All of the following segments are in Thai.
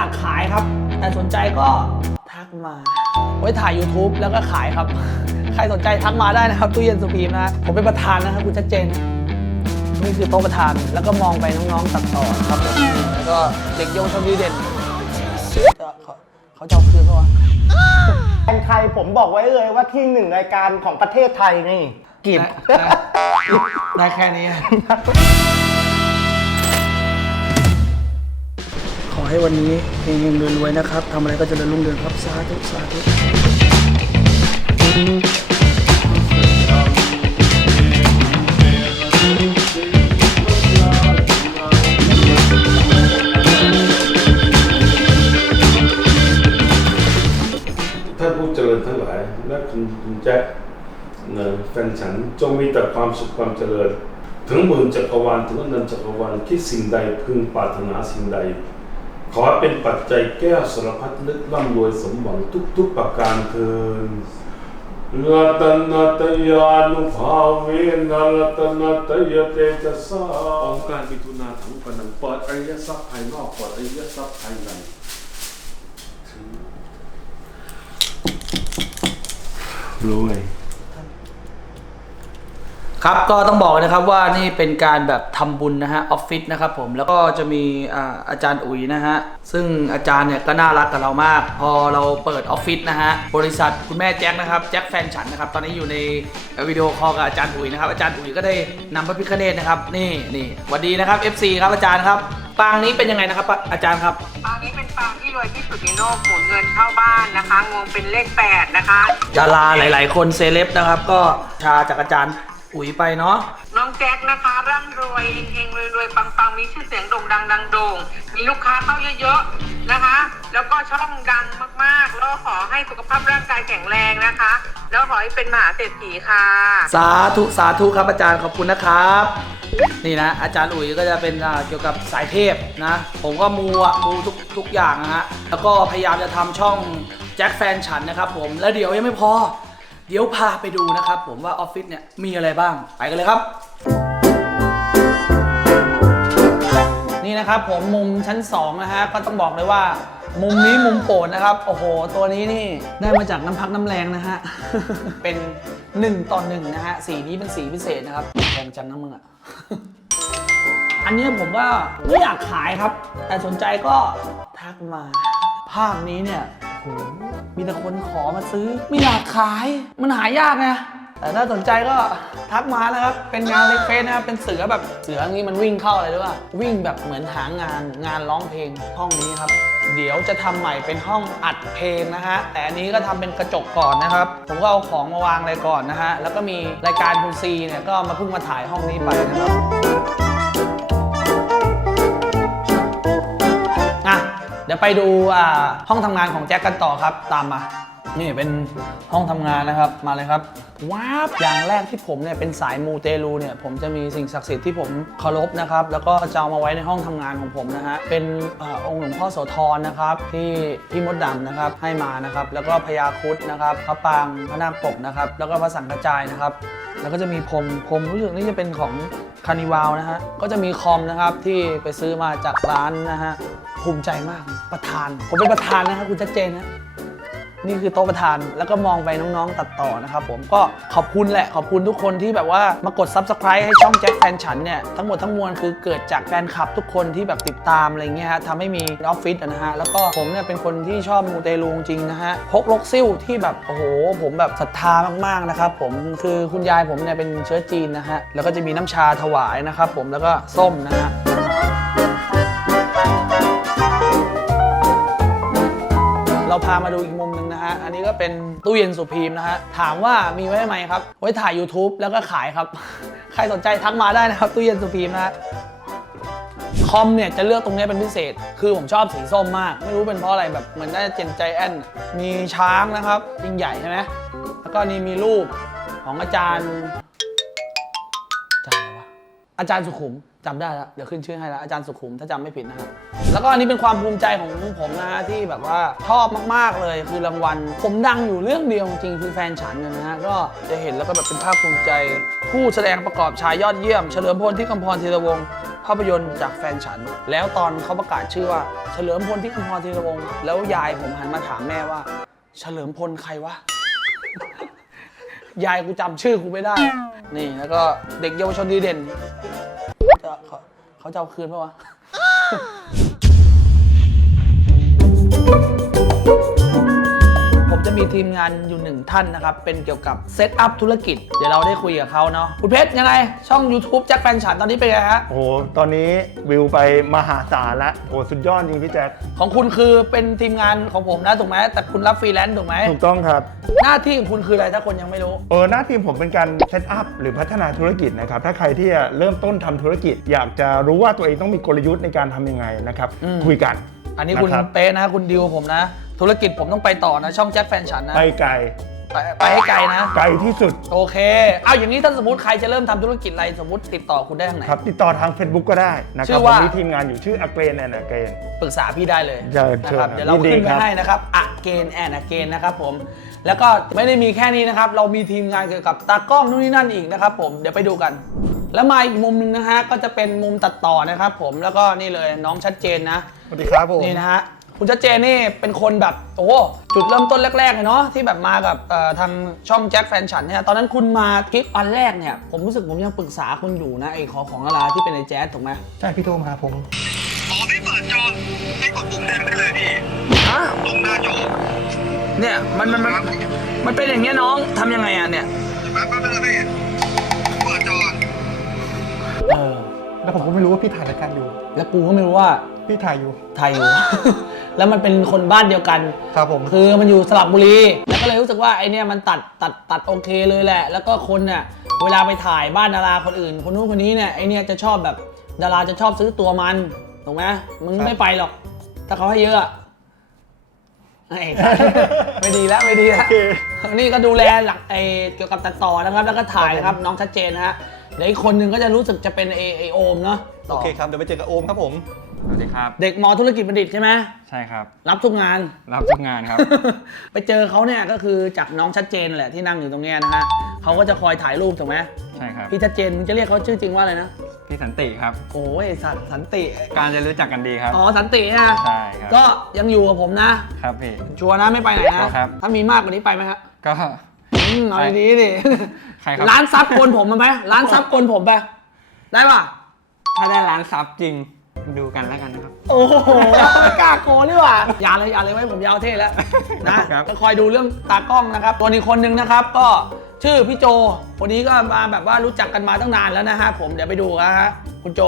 อยากขายครับ แต่สนใจก็ทักมา ไว้ถ่าย YouTube แล้วก็ขายครับ ใครสนใจทักมาได้นะครับตู้เย็นสุพีมนะฮะผมเป็นประธานนะครับคุณชัดเจนนี่คือโต๊ะประธานแล้วก็มองไปน้องๆตัดต่อครับผมแล้วก็เด็กยงชมดีเด่นเขาเขาจะเอาคืนปะวะเป็นใครผมบอกไว้เลยว่าที่หนึ่งรายการของประเทศไทยนี่กิบได้ได้แค่นี้ ให้วันนี้เฮงๆรวยๆนะครับทำอะไรก็เจริญรุ่งเรืองครับสาธุสาธุท่านผู้เจริญทั้งหลายและคุณคุณแจ็คเนะแฟนฉันจงมีแต่ความสุขความเจริญ ถึงหมื่นจักรวาลถึงอนันตจักรวาลคิดสิ่งใดพึงปรารถนาสิ่งใด ขอเป็นปัจจัยแก้วสารพัดลึกร่ำรวยสมหวังทุกๆประการเทินรัตนตยานุภาเวนะรัตนตยเตจสาองค์การมิถุนาทั้งปนังเปิดอริยทรัพย์ภายนอกเปิดอริยทรัพย์ภายในรู้ไง ครับก็ต้องบอกเลยนะครับว่านี่เป็นการแบบทำบุญนะฮะออฟฟิศนะครับผมแล้วก็จะมีอ่าอาจารย์อุ๋ยนะฮะซึ่งอาจารย์เนี่ยก็น่ารักกับเรามาก พอเราเปิดออฟฟิศนะฮะบริษัทคุณแม่แจ็คนะครับแจ็คแฟนฉันนะครับตอนนี้อยู่ในวิดีโอคอลกับอาจารย์อุ๋ยนะครับอาจารย์อุ๋ยก็ได้นำพระพิฆเนศนะครับนี่นี่สวัสดีนะครับ FC ครับอาจารย์ครับปางนี้เป็นยังไงนะครับ อาจารย์ครับปางนี้เป็นปางที่รวยที่สุดในโลกหมุนเงินเข้าบ้านนะคะงวงเป็นเลขแปดนะคะดาราหลาย ๆ คนเซเลบนะครับก็ชาจากอาจารย์ อุ๋ยไปเนาะน้องแจ็คนะคะร่ำรวยเฮงๆรวยๆปังๆมีชื่อเสียงโด่งดังดังโด่งมีลูกค้าเข้าเยอะๆนะคะ แล้วก็ช่องดังมากๆแล้วขอให้สุขภาพร่างกายแข็งแรงนะคะ แล้วขอให้เป็นมหาเศรษฐีค่ะ สาธุสาธุครับอาจารย์ขอบคุณนะครับ นี่นะ อาจารย์อุ๋ยก็จะเป็นอ่าเกี่ยวกับสายเทพนะ ผมก็มูอะมูทุกทุกอย่างนะฮะแล้วก็พยายามจะทำช่องแจ็คแฟนฉันนะครับผมแล้วเดี๋ยวยังไม่พอ เดี๋ยวพาไปดูนะครับผมว่าออฟฟิศเนี่ยมีอะไรบ้าง ไปกันเลยครับ นี่นะครับผมมุมชั้น2นะฮะก็ต้องบอกเลยว่า มุมนี้มุมโปรดนะครับ โอ้โห ตัวนี้นี่ได้มาจากน้ำพักน้ำแรงนะฮะ เป็น 1 ต่อ1นะฮะ สีนี้เป็นสีพิเศษนะครับแพงจังนะมึงอะอันนี้ผมว่าไม่อยากขายครับ แต่สนใจก็ทักมา ภาพนี้เนี่ยโห มีแต่คนขอมาซื้อ ไม่อยากขาย มันหายากไง แต่ถ้าสนใจก็ทักมานะครับ เป็นงานเล็กเฟสนะครับ เป็นเสือแบบเสืออย่างนี้มันวิ่งเข้าอะไรหรือว่า วิ่งแบบเหมือนหางานงานร้องเพลงห้องนี้ครับ เดี๋ยวจะทำใหม่เป็นห้องอัดเพลงนะฮะ แต่อันนี้ก็ทำเป็นกระจกก่อนนะครับ ผมก็เอาของมาวางอะไรก่อนนะฮะ แล้วก็มีรายการคุณซีเนี่ยก็มาเพิ่งมาถ่ายห้องนี้ไปนะครับ ไปดูอ่าห้องทำงานของแจ็คกันต่อครับ ตามมา นี่เป็นห้องทำงานนะครับ มาเลยครับว้าบอย่างแรกที่ผมเนี่ยเป็นสายมูเตลูเนี่ยผมจะมีสิ่งศักดิ์สิทธิ์ที่ผมเคารพนะครับ แล้วก็จะเอามาไว้ในห้องทำงานของผมนะฮะเป็นอองค์หลวงพ่อโสธรนะครับ ที่พี่มดดำนะครับให้มานะครับ แล้วก็พญาคุดนะครับพระปางพระนาคปกนะครับ แล้วก็พระสังฆจายนะครับ แล้วก็จะมีพรมพรมรู้สึกนี่จะเป็นของคานิวาวนะฮะก็จะมีคอมนะครับที่ไปซื้อมาจากร้านนะฮะ ภูมิใจมากประธาน ผมเป็นประธานนะครับคุณชัดเจนนะนี่คือโต๊ะประธานแล้วก็มองไปน้องๆตัดต่อนะครับผมก็ขอบคุณแหละขอบคุณทุกคนที่แบบว่ามากด Subscribe ให้ช่องแจ็คแฟนฉันเนี่ย ทั้งหมดทั้งมวลคือเกิดจากแฟนคลับทุกคนที่แบบติดตามอะไรเงี้ยฮะทำให้มีออฟฟิศนะฮะ แล้วก็ผมเนี่ยเป็นคนที่ชอบมูเตลูจริงนะฮะพกลกซิ่วที่แบบ โอ้โห ผมแบบศรัทธามากๆนะครับผมคือคุณยายผมเนี่ยเป็นเชื้อจีนนะฮะแล้วก็จะมีน้ำชาถวายนะครับผมแล้วก็ส้มนะฮะ พามาดูอีกมุมหนึ่งนะฮะ อันนี้ก็เป็นตู้เย็นสุพีมนะฮะ ถามว่ามีไว้ทำไมครับ ไว้ถ่าย YouTube แล้วก็ขายครับ ใครสนใจทักมาได้นะครับ ตู้เย็นสุพีมนะฮะคอมเนี่ยจะเลือกตรงนี้เป็นพิเศษ คือผมชอบสีส้มมาก ไม่รู้เป็นเพราะอะไรแบบเหมือนได้เจนใจแอนมีช้างนะครับยิ่งใหญ่ใช่ไหมแล้วก็นี่มีรูปของอาจารย์อาจารย์อะไรวะอาจารย์สุขุม จำได้แล้วเดี๋ยวขึ้นชื่อให้แล้วอาจารย์สุขุมถ้าจำไม่ผิดนะครับ แล้วก็อันนี้เป็นความภูมิใจของผมนะฮะที่แบบว่าชอบมากๆเลยคือรางวัล ผมดังอยู่เรื่องเดียวจริงคือแฟนฉันเนยนะฮะก็จะเห็นแล้วก็แบบเป็นภาคภูมิใจ ผู้แสดงประกอบชายยอดเยี่ยม เฉลิมพลที่กำพรธีรวงศ์ภภาพยนตร์จากแฟนฉัน แล้วตอนเขาประกาศชื่อว่า เฉลิมพลที่คำพรธีรวงศ์แล้วยายผมหันมาถามแม่ว่า เฉลิมพลใครวะยายกูจำชื่อกูไม่ได้ นี่แล้วก็เด็กเยาวชนดีเด่น จะเขาเขาจะเอาคืนปะวะผม จะมีทีมงานอยู่หนึ่งท่านนะครับ เป็นเกี่ยวกับเซตอัพธุรกิจ เดี๋ยวเราได้คุยกับเขาเนาะคุณเพชรยังไง ช่อง YouTube แจ็คแฟนฉันตอนนี้เป็นไงฮะ โอ้โห ตอนนี้วิวไปมหาศาลแล้วโอ้สุดยอดจริงพี่แจ๊คของคุณคือเป็นทีมงานของผมนะถูกไหมแต่คุณรับฟรีแลนซ์ถูกไหมถูกต้องครับ หน้าที่ของคุณคืออะไรถ้าคนยังไม่รู้ เออหน้าที่ผมเป็นการเซตอัพหรือพัฒนาธุรกิจนะครับ ถ้าใครที่จะเริ่มต้นทำธุรกิจ อยากจะรู้ว่าตัวเองต้องมีกลยุทธ์ในการทำยังไงนะครับอืมคุยกันอันนี้คุณะรับ เป๊ะนะคุณดิวผมนะ ธุรกิจผมต้องไปต่อนะ ช่องแจ็คแฟนฉันนะ ไปไกลไปไปให้ไกลนะ ไกลที่สุด โอเค เอาอย่างนี้ถ้าสมมติใครจะเริ่มทำธุรกิจอะไรสมมติติดต่อคุณได้ทางไหน ครับ ติดต่อทาง Facebook ก็ได้นะคชื่รับอผว่ามมีทีมงานอยู่ชื่ออเกรนแอนอเกรน ปรึกษาพี่ได้เลยเชิญนะครับเชิญเดี๋ยวเรายินดีขึ้นคไปรับ ให้นะครับอะเกนแอนอะเกนนะครับผม แล้วก็ไม่ได้มีแค่นี้นะครับ เรามีทีมงานเกี่ยวกับตากล้องนู่นนี่นั่นอีกนะครับผม เดี๋ยวไปดูกัน แล้วมาอีกมุมหนึงนะฮะ ก็จะเป็นมุมตัดต่อนะครับผม แล้วก็นี่เลยน้องชัดเจนนะ สวัสดีครับผม นี่นะฮะ คุณชัดเจนนี่เป็นคนแบบโอ้โหจุดเริ่มต้นแรกๆเลยเนาะที่แบบมากับเอ่อทางช่องแจ็คแฟนฉันเนี่ยตอนนั้นคุณมาคลิปอันแรกเนี่ยผมรู้สึกผมยังปรึกษาคุณอยู่นะไอ้ขอของอะไรที่เป็นไอ้แจ๊สถูกไหมใช่พี่โทรมาผมอ๋อพี่เปิดจอให้กดปุ่มแดงได้เลยพี่ฮะตรงหน้าจอเนี่ยมันมันมันมันเป็นอย่างเงี้ยน้องทำยังไงอะเนี่ยแป๊บแป๊บนึงนะพี่เปิดจอเออแล้วผมก็ไม่รู้ว่าพี่ถ่ายรายการอยู่ แล้วกูก็ไม่รู้ว่าพี่ถ่ายอยู่ไทยอยู่ แล้วมันเป็นคนบ้านเดียวกัน ครับผม คือมันอยู่สระบุรี แล้วก็เลยรู้สึกว่าไอเนี่ยมันตัดตัดตัดโอเคเลยแหละ แล้วก็คนเนี่ยเวลาไปถ่ายบ้านดาราคนอื่น คนนู้นคนนี้เนี่ยไอเนี่ยจะชอบแบบดาราจะชอบซื้อตัวมันถูกไหมมึงครับไม่ไปหรอก ถ้าเขาให้เยอะอะไอ้ไม่ดีแล้วไม่ดีแล้วนี่ก็ดูแลหลักไอเกี่ยวกับตัดต่อนะครับ แล้วก็ถ่ายนะครับน้องชัดเจนนะฮะเดี๋ยวอีกคนนึงก็จะรู้สึกจะเป็นไอไอโอมเนาะต่โอเคครับเดี๋ยวไปเจอกับโอมครับผม สวัสดีครับ เด็กมอธุรกิจบัณฑิตใช่ไหมใช่ครับ รับทุกงาน รับทุกงานครับ ไปเจอเขาเนี่ยก็คือจากน้องชัดเจนแหละที่นั่งอยู่ตรงเนี้ยนะฮะเขาก็จะคอยถ่ายรูปถูกไหมใช่ครับ พี่ชัดเจนมึงจะเรียกเขาชื่อจริงว่าอะไรนะ พี่สันติครับ โอ้ยสันสันติ การจะรู้จักกันดีครับ อ๋อสันติฮะใช่ครับ ก็ยังอยู่กับผมนะ ครับพี่ ชัวร์นะไม่ไปไหนนะครับ ถ้ามีมากกว่านี้ไปไหมครับก็อืมเอาดีๆดิใครครับ ร้านซับโกนผมมาไหมร้านซับโกนผมไป ได้ป่ะ ถ้าได้ร้านซับจริง ดูกันแล้วกันนะครับ โอ้โหกล้าโกนนี่หว่าอย่าเลยอย่าเลยไว้ผมยาวเท่แล้วนะ ครับก็คอยดูเรื่องตากล้องนะครับ ตัวนี้คนหนึ่งนะครับ ก็ชื่อพี่โจคนนี้ก็มาแบบว่ารู้จักกันมาตั้งนานแล้วนะฮะผมเดี๋ยวไปดูนะฮะคุณโจ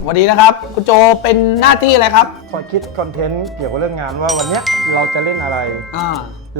สวัสดีนะครับ คุณโจเป็นหน้าที่อะไรครับคอยคิดคอนเทนต์เกี่ยวกับเรื่องงานว่าวันเนี้ยเราจะเล่นอะไร อ่า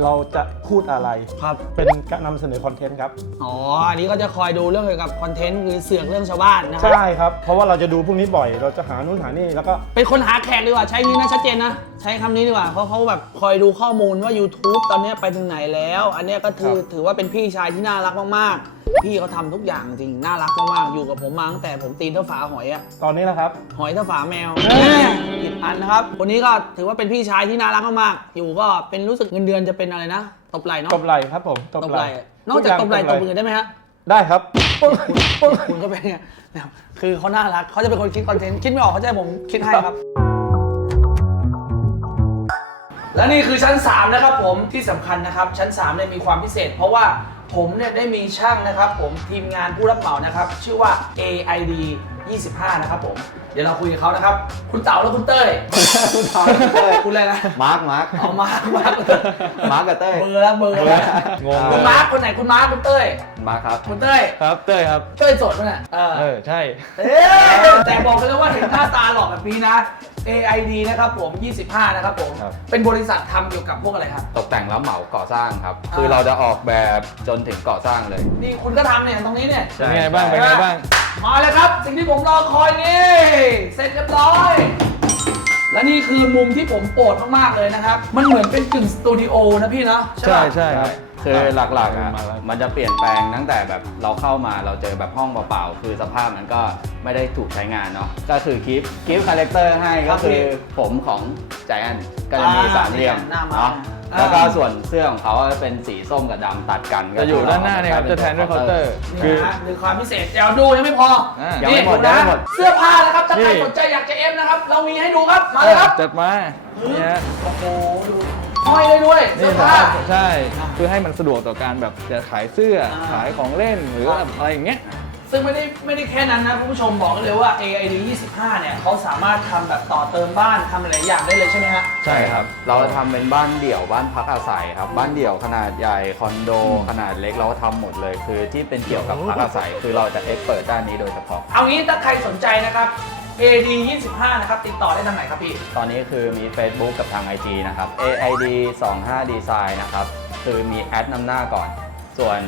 เราจะพูดอะไรครับ เป็นการนำเสนอคอนเทนต์ครับ อ๋อ อันนี้ก็จะคอยดูเรื่องเกี่ยวกับคอนเทนต์คือเสือกเรื่องชาวบ้านนะครัใช่ครับ เพราะว่าเราจะดูพวกนี้บ่อย เราจะหานู่นหานี่แล้วก็เป็นคนหาแขกดีกว่าใช้นี้นะชัดเจนนะใช้คำนี้ดีกว่า เพราะเขาแบบคอยดูข้อมูลว่า YouTube ตอนนี้ไปถึงไหนแล้ว อันเนี้ยก็ถือครับ ถือว่าเป็นพี่ชายที่น่ารักมากๆ พี่เขาทำทุกอย่างจริง น่ารักมากๆ อยู่กับผมมาตั้งแต่ผมตีนเท่าฝาหอยอะ ตอนนี้แหละครับ หอยเท่าฝาแมวเฮ้ยผิดอันนะครับ คนนี้ก็ถือว่าเป็นพี่ชายที่น่ารักมากๆ อยู่ก็เป็นรู้สึกเงินเดือนจะเป็นอะไรนะ ตบไหล่เนาะ ตบไหล่ครับผม ตบไหล่นอกจากตบไหล่ตบมือได้ไหมฮะ ได้ครับ คุณก็เป็นไงนะครับคือเขาน่ารัก เขาจะเป็นคนคิดคอนเทนต์ คิดไม่ออกเขาจะให้ผมคิดให้ครับ และนี่คือชั้น 3 นะครับผมที่สำคัญนะครับชั้น3เนี่ยมีความพิเศษ เพราะว่าผมเนี่ยได้มีช่างนะครับผมทีมงานผู้รับเหมานะครับ ชื่อว่า AID 25 นะครับผม เดี๋ยวเราคุยกับเขานะครับ คุณเต๋าและคุณเต้ย คุณเต๋าและคุณเต้ยคุณอะไรนะมาร์คมาร์คเอามาร์คมาร์คมาร์คกับเต้ยเบอร์แล้วเบอร์แล้วงงคุณมาร์คคนไหนคุณมาร์คคุณเต้ยมาร์คครับคุณเต้ยครับเต้ยครับเต้ยโสดมั้ยเนี่ยเออเออใช่เอ๊ะแต่บอกกันเลยว่าเห็นหน้าตาหล่อแบบนี้นะ AID นะครับผม 25 นะครับผม ครับ เป็นบริษัททำเกี่ยวกับพวกอะไรครับ ตกแต่งแล้วเหมาก่อสร้างครับอ่าคือเราจะออกแบบจนถึงก่อสร้างเลยนี่คุณก็ทำเนี่ยตรงนี้เนี่ย เป็นไงบ้าง เป็นไงบ้าง มาเลยครับ สิ่งที่ผมรอคอยนี่เสร็จเรียบร้อย และนี่คือมุมที่ผมโปรดมาก ๆ เลยนะครับ มันเหมือนเป็นกึ่งสตูดิโอนะพี่เนาะใช่ใช่ปะใช่ครับ คือหลักๆอะมาแล้วมันจะเปลี่ยนแปลงตั้งแต่แบบเราเข้ามาเราเจอแบบห้องเปล่าๆคือสภาพมันก็ไม่ได้ถูกใช้งานเนาะก็คือคลิปคลิปคาแรคเตอร์ให้ก็คือผมของใจแอนก็จะมีสามเหลี่ยมหน้ามาเนาะอ่าแล้วก็ส่วนเสื้อของเขาจะเป็นสีส้มกับดำตัดกันจะอยู่ด้านหน้าเนี่ยครับจะแทนด้วยเคาน์เตอร์นี่คือนะฮะคือความพิเศษเดี๋ยวดูยังไม่พออ่ายังไม่หมดนี่ยังไม่หมดเสื้อผ้านะครับถ้าใครนี่สนใจอยากจะเอฟนะครับ เรามีให้ดูครับมาเลยครับจัดมาเนี่ยโอ้โหดู ห้อยได้ด้วยเสื้นี่อนะผ้าใช่เพื่อให้มันสะดวกต่อการแบบจะขายเสื้ออ่าขายของเล่นหรืออะไรอย่างเงี้ย ซึ่งไม่ได้ไม่ได้แค่นั้นนะคุณผู้ชมบอกกันเลยว่า AID 25 เนี่ยเขาสามารถทำแบบต่อเติมบ้านทำหลายอย่างได้เลยใช่ไหมฮะ ใช่ครับ เราจะทำเป็นบ้านเดี่ยวบ้านพักอาศัยครับ บ้านเดี่ยวขนาดใหญ่คอนโด ขนาดเล็กเราก็ทำหมดเลย คือที่เป็นเกี่ยวกับพักอาศัย คือเราจะเอ็กเปิดด้านนี้โดยเฉพาะ เอางี้ถ้าใครสนใจนะครับ AID 25นะครับติดต่อได้ทางไหนครับพี่ ตอนนี้คือมี Facebook กับทาง IG นะครับ AID 25 Design นะครับ คือมีแอดนำหน้าก่อน ส่วน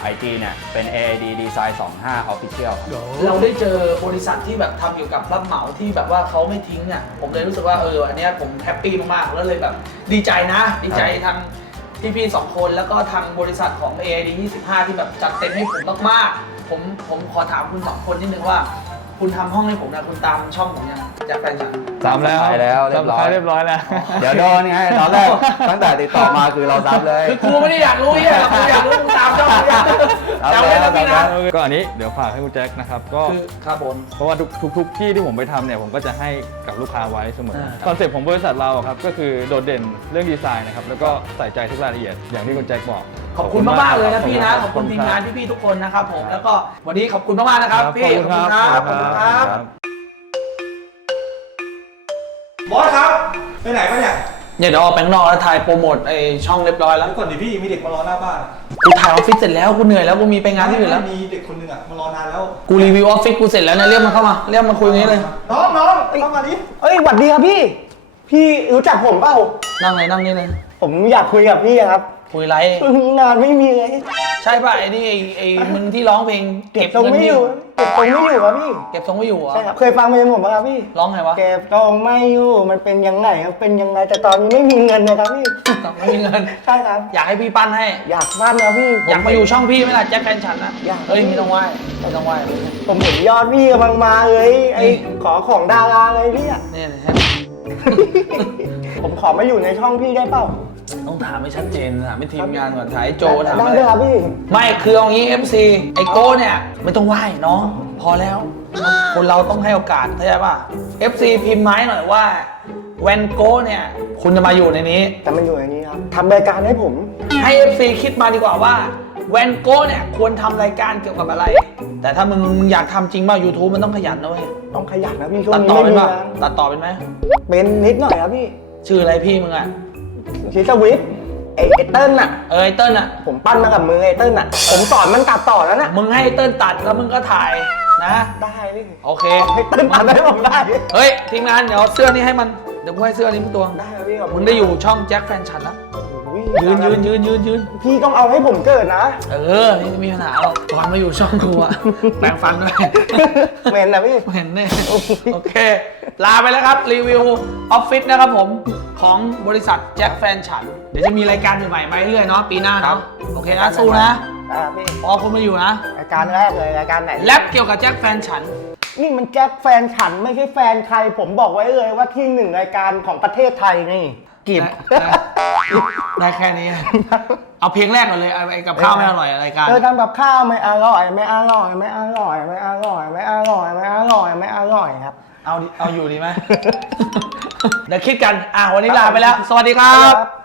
ไอจีเนี่ยเป็น AID Design 25 Official ครับ เราได้เจอบริษัทที่แบบทำเกี่ยวกับรับเหมาที่แบบว่าเขาไม่ทิ้งอะผมเลยรู้สึกว่าเอออันเนี้ยผมแฮปปี้มากๆแล้วเลยแบบดีใจนะ ดีใจทางพี่ๆสองคนแล้วก็ทางบริษัทของ AID 25 ที่แบบจัดเต็มให้ผมมากๆ ผมผมขอถามคุณสองคนนิดนึงว่า คุณทำห้องให้ผมนะคุณตามช่องผมยังจากแฟนฉันตามแล้วไปแล้วเรียบร้อยตามไปเรียบร้อยแล้ว เดี๋ยวโดนไงตอนแรกตั้งแต่ติดต่อมาคือเราซับเลย คือกูไม่ได้อยากรู้เฮียกูอยากรู้มึงตามช่องกูยังเอาจำไว้นะพี่แล้นะวก็อันนี้เดี๋ยวฝากให้คุณแจ็คนะครับก็คือครับผมเพราะว่าทุกทุกทุกที่ที่ผมไปทำเนี่ยผมก็จะให้กับลูกค้าไว้เสมออ่า คอนเซ็ปต์ของบริษัทเราอะครับก็คือโดดเด่นเรื่องดีไซน์นะครับแล้วก็ใส่ใจทุกรายละเอียดอย่างที่คุณแจ็คบอก ขอบคุณมากๆเลยนะพี่นะขขออบบคุคุณณทีมครับงานพี่ๆทุกคนนะครับผม แล้วก็วันนี้ขอบคุณมากๆนะครับพี่ ขอบคุณครับ ขอบคุณครับ บอสครับ ไปไหนปะเนี่ยเนี่ยเดี๋ยวออกไปข้างนอกแล้วถ่ายโปรโมทไอช่องเรียบร้อยแล้วแล้ว ก่อนดิพี่มีเด็กมารอหน้าบ้านกูถ่ายออฟฟิศเสร็จแล้วกูเหนื่อยแล้วกูมีไปงานที่อื่นแล้ว มีเด็กคนหนึ่งอะมารอนานแล้ว กูรีวิวออฟฟิศกูเสร็จแล้วเนี่ยเรียกมันเข้ามาเรียกมันคุยอย่างนี้เลย น้องน้องเข้ามาดิเอ้ยหวัดดีครับพี่ พี่รู้จักผมเปล่า นั่งเลยนั่งนี่เลย ผมอยากคุยกับพี่อะครับ คุยไร ช่วงนี้งานไม่มีเลยใช่ป่ะไอ้นี่ไอ้ไอ้มึงที่ร้องเพลงเก็บตรงไม่อยู่เก็บตรงไม่อยู่ครับพี่เก็บทรงไม่อยู่เหรอใช่ครับเคยฟังเพลงผมไหมครับพี่ร้องไงวะเก็บตรงไม่อยู่มันเป็นยังไงครับเป็นยังไงแต่ตอนนี้ไม่มีเงินนะครับพี่ไม่มีเงิน ใช่ครับ อยากให้พี่ปั้นให้ อยากบ้านนะพี่อยากมาอยู่ช่องพี่ไหมล่ะแจ็คแฟนฉันนะอยาก เฮ้ยไม่ต้องไหว้ไม่ต้องไหว้ผมเห็นยอดพี่กำลังมาเลยไอ้นี่ขอของดาราเลยพี่อะเนี่ยนะฮะ ผมขอมาอยู่ในช่องพี่ได้เปล่า ต้องถามให้ชัดเจนถามให้ทีมงานก่อนถ่ายให้โจถามได้อะไรเลยครับพี่ ไม่คือเอางี้ FC ไอโก้เนี่ยไม่ต้องไหว้น้องพอแล้ว คนเราต้องให้โอกาสเข้าใจป่ะ FC พิมพ์ไม้หน่อยว่าแวนโก้เนี่ย คุณจะมาอยู่ในนี้ แต่มันอยู่ในนี้ครับทำรายการให้ผม ให้ FC คิดมาดีกว่าว่าแวนโก้เนี่ยควรทำรายการเกี่ยวกับอะไร แต่ถ้ามึงมึงอยากทำจริงป่ะ YouTube มันต้องขยันนะเว้ยต้องขยันนะพี่ช่วตังดนี้ต่อไม่เป็นมีป่ะ งานตัดต่อเป็นไหม เป็นนิดหน่อยครับพี่ ชื่ออะไรพี่มึงอะ ชิสวิทย์ไอไอเติ้ลน่ะ เออไอเติ้ลอะ ผมปั้นมากับมือไอเติ้ลน่ะ ผมสอนมันตัดต่อแล้วน่ะ มึงให้ไอ้เติ้ลตัดแล้วมึงก็ถ่ายนะ ได้พี่โอเคให้เติ้ลตัดให้ผมได้ เฮ้ย ทีมงานเดี๋ยวเสื้อนี้ให้มัน เดี๋ยวกูให้เสื้อนี้มึงตัวได้ครับพี่ขอบคุมึณงได้อยู่ช่องแจ็คแฟนฉันแล้วโอ้ยยืนยืนยืนยืนยืนพี่ต้องเอาให้ผมเกิดนะ เออไม่มีปัญหาหรอกก่อนมาอยู่ช่องกูอะแปลงฟันด้วยเมนนะพี่ เห็นเนี่ยโอเค ลาไปแล้วครับ รีวิวออฟฟิศนะครับผม ของบริษัทแจ็คแฟนฉัน เดี๋ยวจะมีรายการใหม่ๆมาเรื่อยๆเนาะปีหน้าเนาะโอเคนะสู้นะอ่าพี่พอคุณมาอยู่นะรายการแรกเลยรายการไหนแรปเกี่ยวกับแจ็คแฟนฉัน นี่มันแจ็คแฟนฉันไม่ใช่แฟนใคร ผมบอกไว้เลยว่าที่หนึ่งรายการของประเทศไทยนี่กิบได้ได้แค่นี้ เอาเพลงแรกก่อนเลยไอ้ไอ้กับข้าวไม่อร่อยรายการเธอทำกับข้าวไม่อร่อย ไม่อร่อย ไม่อร่อย ไม่อร่อย ไม่อร่อย ไม่อร่อย ไม่อร่อยครับ เอาดิเอาอยู่ดีไหม เดี๋ยวคิดกัน อะวันนี้ลาไปแล้ว สวัสดีครับครับ